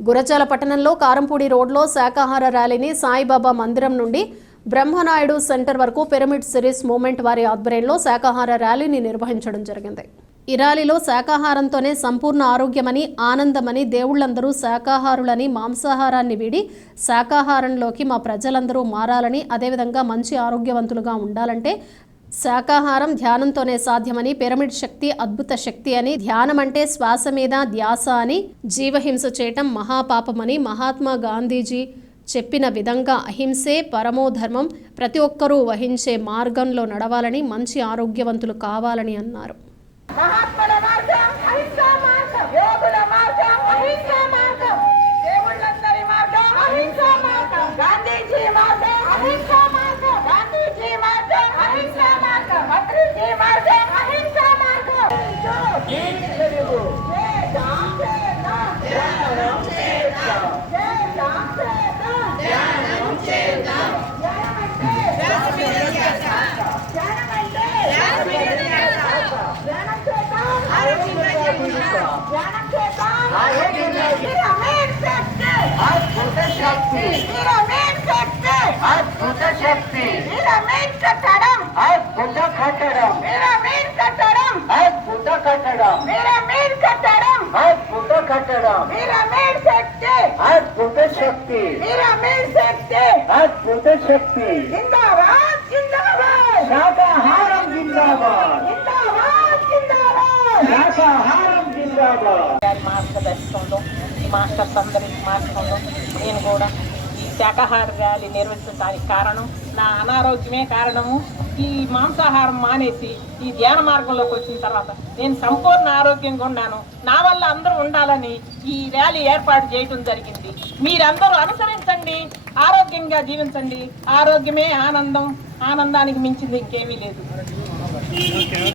గురజాల పట్టణంలో కారంపూడి రోడ్లో శాకాహార ర్యాలీని సాయిబాబా మందిరం నుండి బ్రహ్మనాయుడు సెంటర్ వరకు పిరమిడ్ సిరీస్ మూమెంట్ వారి ఆధ్వర్యంలో శాకాహార ర్యాలీని నిర్వహించడం జరిగింది. ఈ ర్యాలీలో శాకాహారంతోనే సంపూర్ణ ఆరోగ్యమని ఆనందమని దేవుళ్ళందరూ శాకాహారులని మాంసాహారాన్ని వీడి శాకాహారంలోకి మా ప్రజలందరూ మారాలని అదేవిధంగా మంచి ఆరోగ్యవంతులుగా ఉండాలంటే శాకాహారం ధ్యానంతోనే సాధ్యమని పిరమిడ్ శక్తి అద్భుత శక్తి అని ధ్యానం అంటే శ్వాస మీద ధ్యాస అని జీవహింస చేయటం మహాపాపమని మహాత్మా గాంధీజీ చెప్పిన విధంగా అహింసే పరమో ధర్మం ప్రతి ఒక్కరూ వహించే మార్గంలో నడవాలని మంచి ఆరోగ్యవంతులు కావాలని అన్నారు. అద్భుత శక్తి పిరమిడ్ శక్తి అద్భుత శక్తి పిరమిడ్ కట్టడం అద్భుత కట్టడం పిరమిడ్ కట్టడం ಕಟ್ಟಡಂ ಪಿರಮಿಡ್ ಕಟ್ಟಡಂ ಅದ್ಭುತ ಕಟ್ಟಡಂ ಪಿರಮಿಡ್ ಶಕ್ತಿ ಅದ್ಭುತ ಶಕ್ತಿ ಪಿರಮಿಡ್ ಶಕ್ತಿ ಅದ್ಭುತ ಶಕ್ತಿ ಜಿಂದಾಬಾದ್ ಜಿಂದಾಬಾದ್ ಶಾಖಾಹಾರಂ ಜಿಂದಾಬಾದ್ ಜಿಂದಾಬಾದ್ ಜಿಂದಾಬಾದ್ ಶಾಖಾಹಾರಂ ಜಿಂದಾಬಾದ್ ಮಾಸ್ಕ್ ಧರಿಸಿಕೊಂಡು ಮಾಸ್ಕ್ ತಂದ್ರೆ ಮಾಸ್ಕೊಂಡು ನೀನು ಕೂಡ శాకాహార ర్యాలీ నిర్వహించడానికి కారణం నా అనారోగ్యమే కారణము. ఈ మాంసాహారం మానేసి ఈ ధ్యాన మార్గంలోకి వచ్చిన తర్వాత నేను సంపూర్ణ ఆరోగ్యంగా ఉన్నాను. నా వల్ల అందరూ ఉండాలని ఈ ర్యాలీ ఏర్పాటు చేయడం జరిగింది. మీరందరూ అనుసరించండి ఆరోగ్యంగా జీవించండి. ఆరోగ్యమే ఆనందం. ఆనందానికి మించింది ఇంకేమీ లేదు.